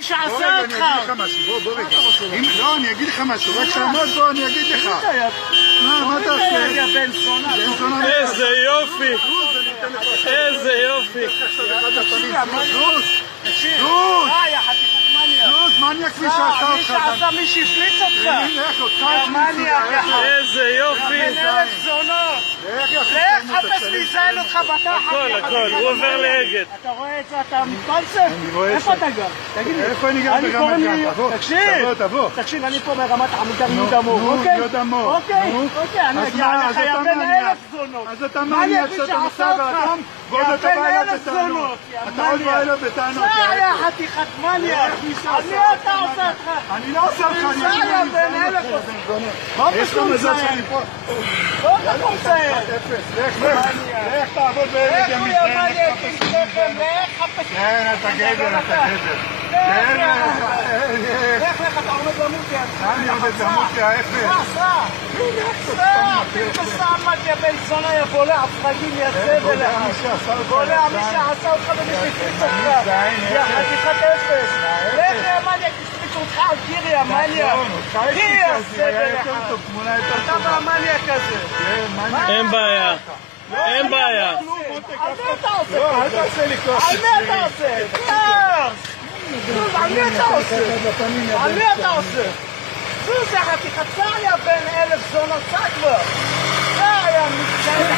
שעשה אותך. בוא רגע. לא, אני אגיד לך משהו, רק שעמוד בו אני אגיד לך. מה אתה עושה? איזה יופי. איזה יופי. דוד! דוד, מניאק מי שעשה אותך. מי שעשה מי שהפליץ אותך. מניאק. איזה יופי. לך חפש להיזהל אותך בתחת. הכל, הוא עובר לאגד. אתה רואה את זה, אתה מתפלסף? איפה אתה גר? תגיד לי. איפה אני גר ברמת גן? תבוא. תקשיב, אני פה ברמת עמידר יהודה מור, אוקיי? יהודה מור. אוקיי, אני אגיע לך יא בן 1000 זונות. אז אתה מניאק שאתה נוסע באדם ועוד אתה בא אליו בטענות. אתה עוד בא אליו בטענות. סע יא חתיכת מניאק. על מי אתה עושה אותך? אני לא עושה לך, אני סע יא בן 1000. יש לך מזל שאני פה. בוא תקום צעיר. לך תעבוד באלה גם לך חפש. כן, אתה גבר. לך, אתה עומד למות יא. אני עומד למות יא אפס. סע, אפילו סעמד יא בן זונה יא בולע פרגים יא זבל. בולע מי שעשה אותך ומי שהפריץ אותך. יא חתיכת אפס. לך יא מניאק, תשפיץ אותך על קיר יא מניאק. קיר יא זבל אחד. אתה והמניאק הזה. אין בעיה. אין בעיה. על מי אתה עושה? לא, אל תעשה לי כוח. על מי אתה עושה? על מי אתה עושה? על מי אתה עושה? זה חתיכת סע יא בן 1000 זונות, סע כבר. סע יא מצטער.